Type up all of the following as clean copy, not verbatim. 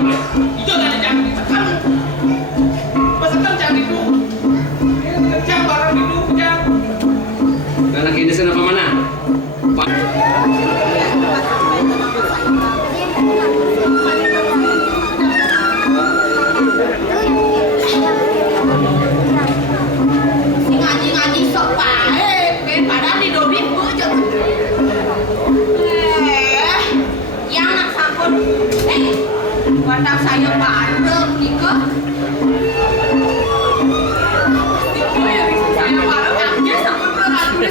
boleh. Hijau tadi jangan ditekan. Pesekan jangan itu. Kejam barang itu kejam. Anak ini kenapa mana? Pak. Ngaji-ngaji sok baik, padahal di dobi bujur. Yang nak sampun, wadah saya bareng nikah. Saya bareng aja sampun beradu di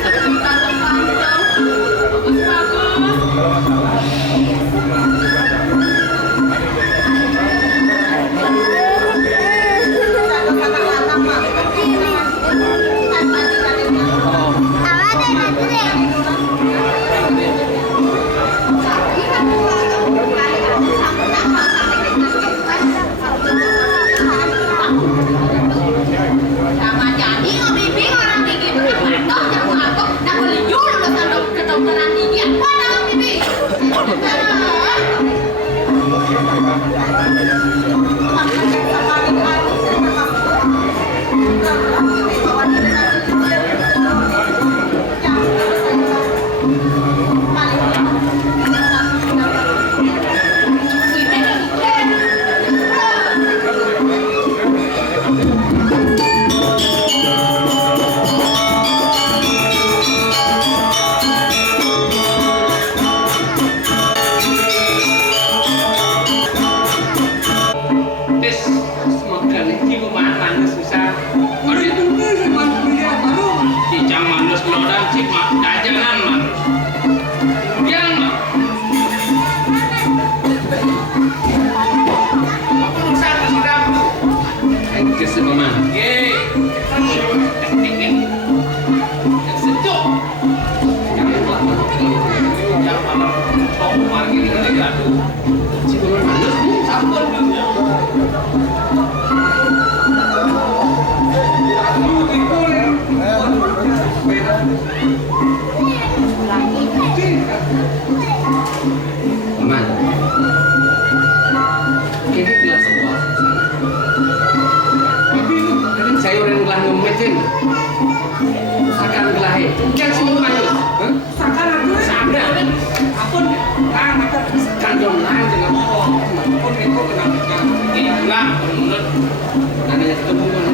sama jadi ngebimbing orang gigi berpantau jago aku nak beli dulu lo kedokteran gigi apa dah bibi Menurut